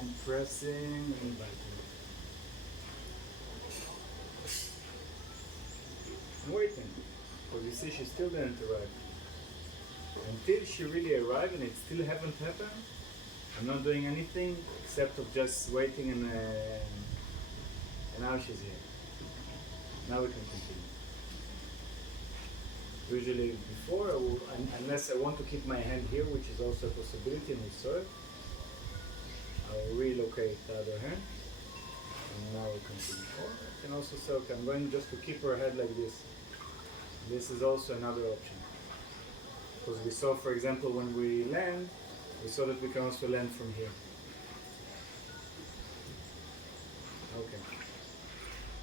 and pressing and biting. I'm waiting, because you see she still didn't arrive. Until she really arrived and it still haven't happened, I'm not doing anything except of just waiting and now she's here. Now we can continue. Usually before, unless I want to keep my hand here, which is also a possibility and we saw it, I'll relocate the other hand. And now we continue. Or I can also say, okay, I'm going just to keep her head like this. This is also another option. Because we saw, for example, when we land, we saw that we can also land from here. Okay.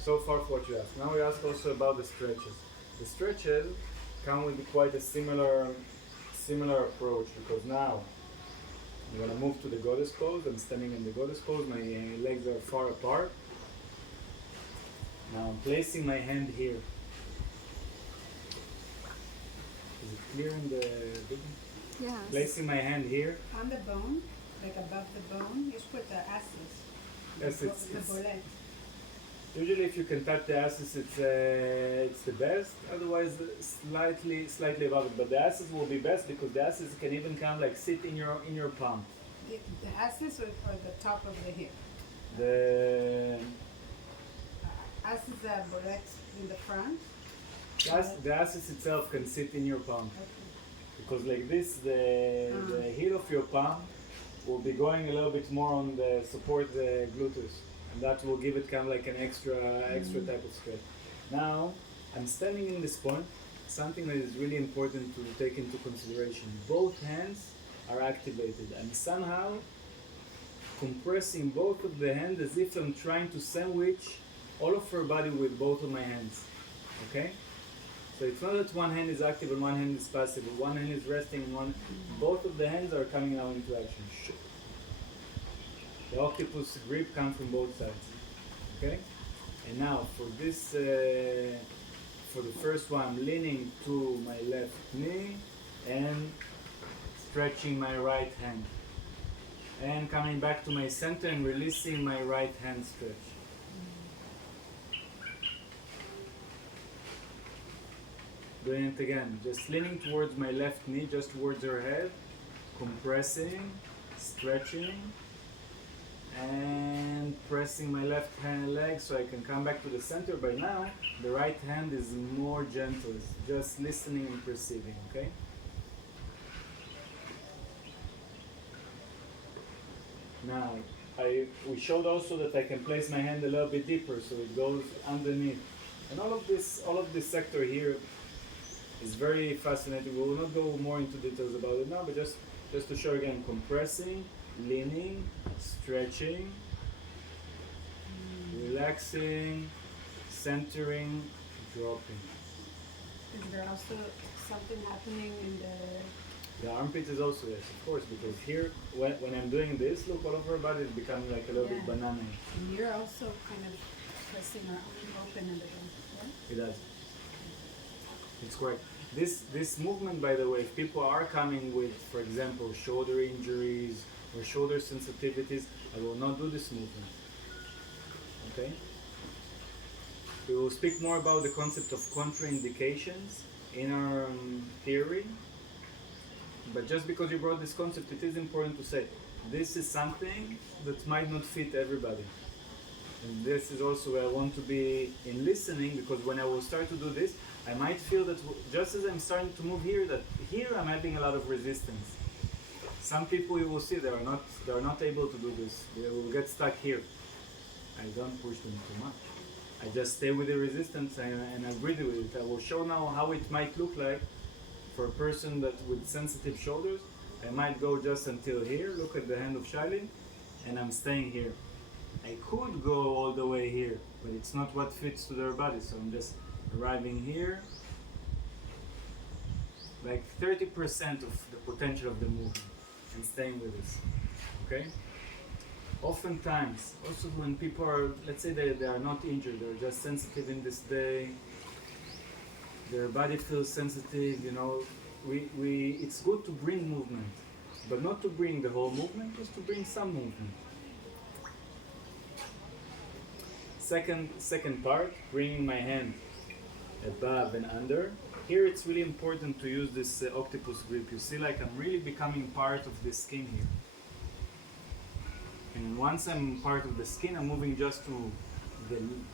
So far for what you asked. Now we ask also about the stretches. The stretches come with quite a similar approach, because now I'm going to move to the goddess pose. I'm standing in the goddess pose. My legs are far apart. Now I'm placing my hand here. Is it clear in the video? Yes. Placing my hand here. On the bone, like above the bone, you should put the asses. Yes, the it's bolet. usually if you can touch the asses, it's the best. Otherwise, slightly above it. But the asses will be best, because the asses can even come like sit in your palm. The asses or the top of the hip. The Asses are bolet in the front. the asses itself can sit in your palm, Okay. because like this, the heel of your palm will be going a little bit more on the support the gluteus, and that will give it kind of like an extra type of stretch. Now I'm standing in this point. Something that is really important to take into consideration: both hands are activated. I'm somehow compressing both of the hands as if I'm trying to sandwich all of her body with both of my hands. Okay? So it's not that one hand is active and one hand is passive, but one hand is resting and both of the hands are coming now into action. The octopus grip comes from both sides. Okay? And now for this, for the first one, I'm leaning to my left knee and stretching my right hand. And coming back to my center and releasing my right hand stretch. Doing it again, just leaning towards my left knee, just towards her head, compressing, stretching, and pressing my left hand leg so I can come back to the center. By now, the right hand is more gentle, it's just listening and perceiving, okay? Now, we showed also that I can place my hand a little bit deeper so it goes underneath. And all of this sector here is very fascinating. We will not go more into details about it now, but just to show again, compressing, leaning, stretching, relaxing, centering, dropping. Is there also something happening in The armpit is also, yes, of course, because here, when I'm doing this, look, all over her body is becoming like a little bit banana. And you're also kind of pressing her open a little, yeah? It does. It's correct. This movement, by the way, if people are coming with, for example, shoulder injuries or shoulder sensitivities, I will not do this movement. Okay? We will speak more about the concept of contraindications in our theory. But just because you brought this concept, it is important to say this is something that might not fit everybody. And this is also where I want to be in listening, because when I will start to do this, I might feel that just as I'm starting to move here, that here I'm having a lot of resistance. Some people you will see they are not able to do this. They will get stuck here. I don't push them too much. I just stay with the resistance and agree with it. I will show now how it might look like for a person that with sensitive shoulders. I might go just until here. Look at the hand of Shailin, and I'm staying here. I could go all the way here, but it's not what fits to their body, so I'm just arriving here, like 30% of the potential of the movement, and staying with this, okay? Oftentimes, also when people are, let's say they are not injured, they're just sensitive in this day, their body feels sensitive, you know, it's good to bring movement, but not to bring the whole movement, just to bring some movement. second part, bringing my hand above and under. Here it's really important to use this octopus grip. You see, like I'm really becoming part of the skin here. And once I'm part of the skin, I'm moving just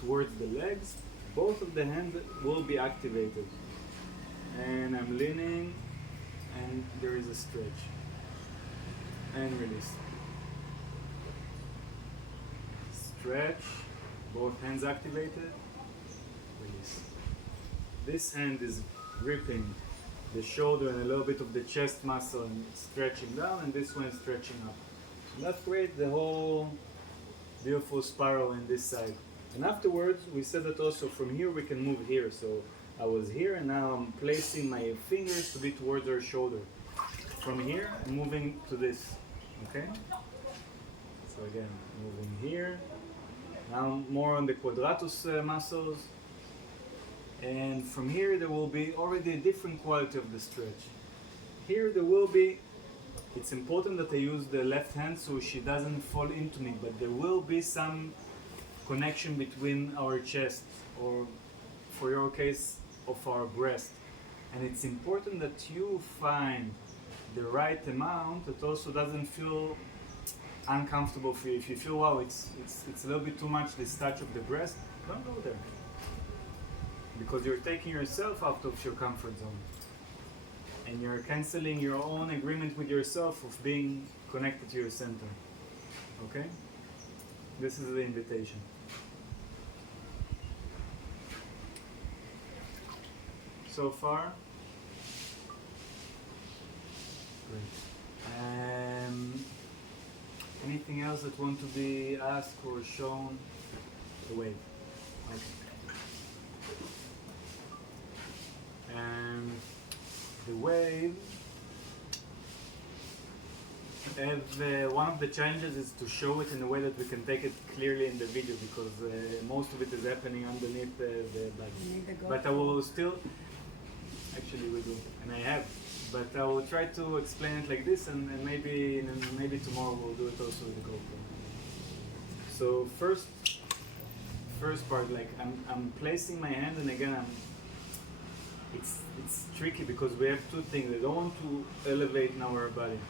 towards the legs. Both of the hands will be activated. And I'm leaning, and there is a stretch. And release. Stretch, both hands activated, release. This hand is gripping the shoulder and a little bit of the chest muscle and stretching down, and this one is stretching up. And that creates the whole beautiful spiral in this side. And afterwards, we said that also from here we can move here. So I was here, and now I'm placing my fingers to be towards our shoulder. From here, I'm moving to this, okay? So again, moving here. Now more on the quadratus muscles. And from here there will be already a different quality of the stretch. Here there will be, it's important that I use the left hand so she doesn't fall into me, but there will be some connection between our chest, or for your case, of our breast. And it's important that you find the right amount that also doesn't feel uncomfortable for you. If you feel, wow, it's a little bit too much, this touch of the breast, don't go there. Because you're taking yourself out of your comfort zone. And you're canceling your own agreement with yourself of being connected to your center. Okay? This is the invitation. So far? Great. Anything else that want to be asked or shown? The wave. Okay. And the wave, one of the challenges is to show it in a way that we can take it clearly in the video, because most of it is happening underneath the body. But I will still, actually we do, and I have, but I will try to explain it like this, and maybe tomorrow we'll do it also with the GoPro. So first part, like I'm placing my hand, and again it's tricky because we have two things. I don't want to elevate now our body.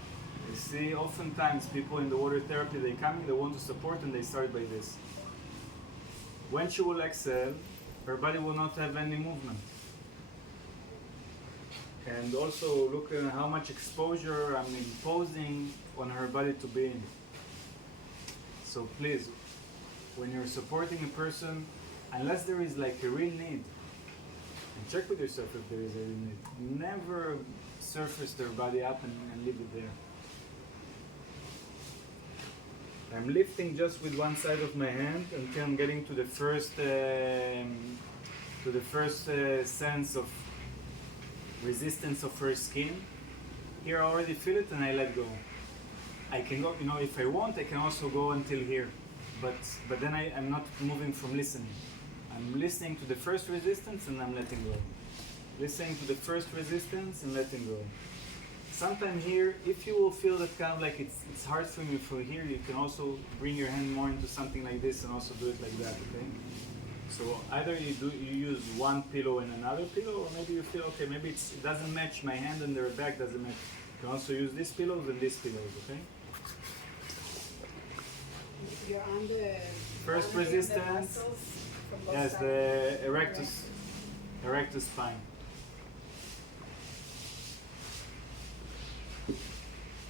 You see, oftentimes people in the water therapy, they come in, they want to support, and they start by this. When she will exhale, her body will not have any movement. And also look at how much exposure I'm imposing on her body to be in. So please, when you're supporting a person, unless there is like a real need, and check with yourself if there is a real need, never surface their body up and leave it there. I'm lifting just with one side of my hand until I'm getting to the first sense of resistance of her skin. Here I already feel it, and I let go. I can go, if I want, I can also go until here, but then I'm not moving from listening. I'm listening to the first resistance and I'm letting go. Listening to the first resistance and letting go. Sometime here, if you will feel that kind of like it's hard for you from here, you can also bring your hand more into something like this and also do it like that, okay? So either you use one pillow and another pillow, or maybe you feel, okay, maybe it doesn't match, my hand and their back doesn't match. You can also use these pillows and these pillows, okay? You're on the first resistance. Yes, the erectus spine.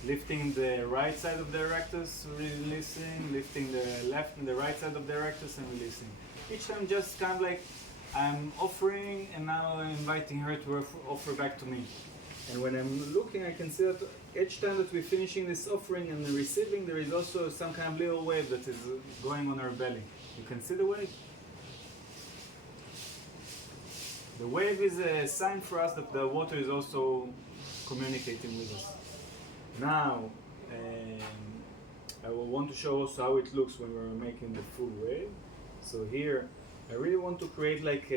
Lifting the right side of the erectus, releasing, lifting the left and the right side of the erectus and releasing. Each time just kind of like I'm offering, and now I'm inviting her to offer back to me. And when I'm looking, I can see that each time that we're finishing this offering and receiving, there is also some kind of little wave that is going on her belly. You can see the wave? The wave is a sign for us that the water is also communicating with us. Now, I will want to show also how it looks when we're making the full wave. So here, I really want to create like,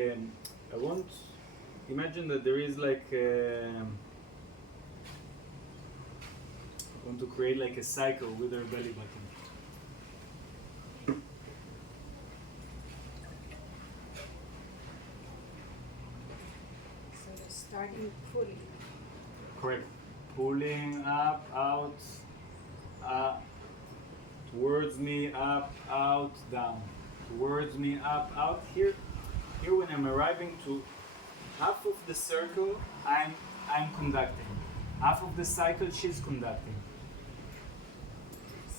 imagine that there is like, I want to create like a cycle with her belly button. starting pulling. Correct. Pulling up, out, towards me, up, out, down. Towards me, up, out. Here when I'm arriving to half of the circle, I'm conducting. Half of the cycle, she's conducting.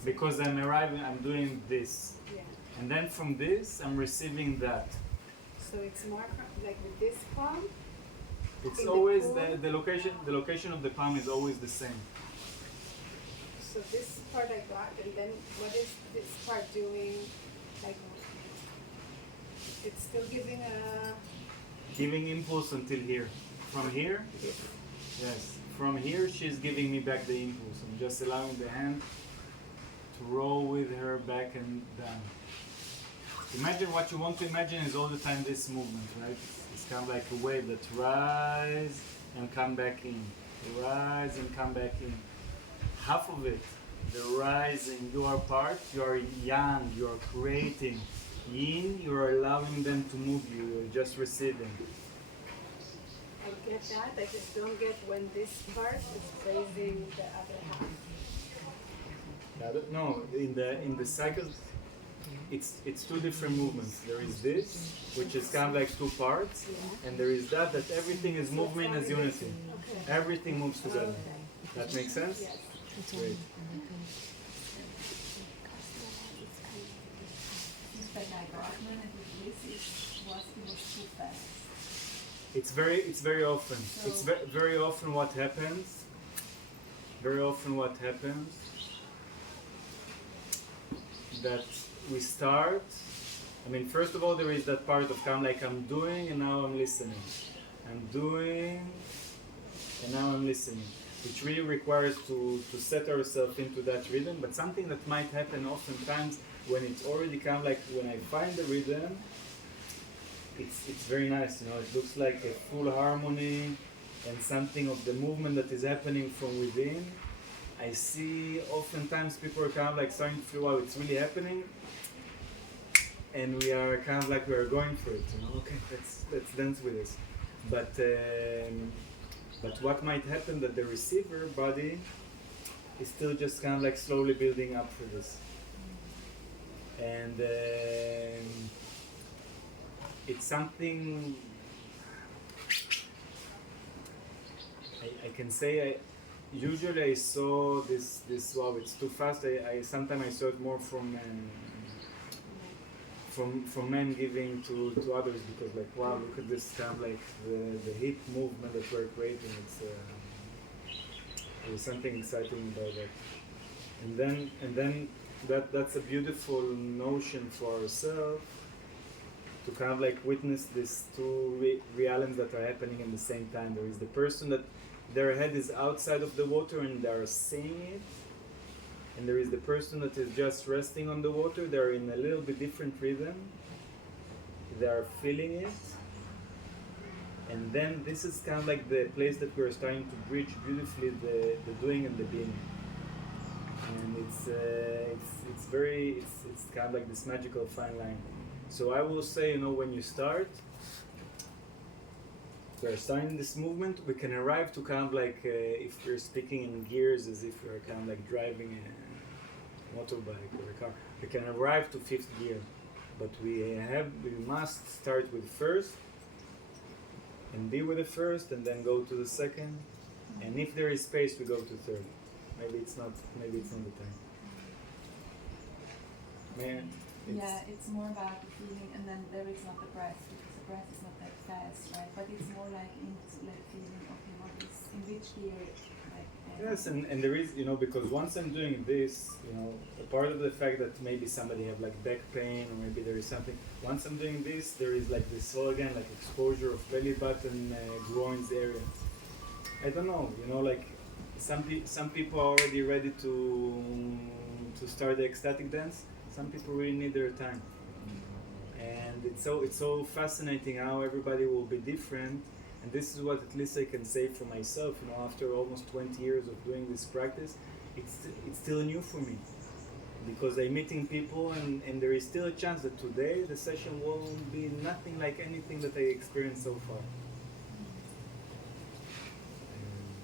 Because I'm arriving, I'm doing this. Yeah. And then from this, I'm receiving that. So it's more like with this palm. It's In always the the location of the palm is always the same. So this part I got, and then what is this part doing? Like, it's still giving a. Giving impulse until here. From here, yes. From here, she's giving me back the impulse. I'm just allowing the hand to roll with her back and down. Imagine what you want to imagine is all the time this movement, right? It's kind of like a wave that rise and come back in. Rise and come back in. Half of it, the rising, you are part, you are yang, you are creating. Yin, you are allowing them to move you, you're just receiving. I get that. I just don't get when this part is raising the other half. No, in the cycles, it's two different movements. There is this, which is kind of like two parts, and there is that everything is movement as unity. Okay. Everything moves together. Okay. That makes sense? Yes. Great. It's very often. It's very often what happens. Very often what happens that we start. I mean, first of all, there is that part of kind of like I'm doing and now I'm listening. I'm doing and now I'm listening. Which really requires to set ourselves into that rhythm. But something that might happen oftentimes when it's already kind of like when I find the rhythm, it's very nice, you know, it looks like a full harmony and something of the movement that is happening from within. I see oftentimes people are kind of like starting to feel, wow, it's really happening, and we are kind of like we are going for it, you know, okay, let's dance with this. But what might happen that the receiver body is still just kind of like slowly building up for this. And it's something I can say. Usually I saw this. Wow, it's too fast. I sometimes I saw it more from men giving to others because like wow, look at this kind of like the hip movement that we're creating. There's something exciting about that. And then that's a beautiful notion for ourselves. To kind of like witness these two realities that are happening in the same time. There is the person that their head is outside of the water and they are seeing it, and there is the person that is just resting on the water. They are in a little bit different rhythm. They are feeling it, and then this is kind of like the place that we are starting to bridge beautifully the doing and the being. And it's kind of like this magical fine line. So I will say, you know, when you start, we're starting this movement, we can arrive to kind of like, if we're speaking in gears as if we're kind of like driving a motorbike or a car, we can arrive to fifth gear. But we must start with first, and be with the first, and then go to the second. And if there is space, we go to third. Maybe it's not the time. Man. It's more about the feeling, and then there is not the breath, because the breath is not that fast, right? But it's more like feeling, okay, what is in which gear, like. Yes, and there is, you know, because once I'm doing this, you know, a part of the fact that maybe somebody have like back pain or maybe there is something. Once I'm doing this, there is like this all again like exposure of belly button, groins area. I don't know, you know, like some people are already ready to start the ecstatic dance. Some people really need their time, and it's so fascinating how everybody will be different. And this is what at least I can say for myself. You know, after almost 20 years of doing this practice, it's still new for me because I'm meeting people, and there is still a chance that today the session won't be nothing like anything that I experienced so far.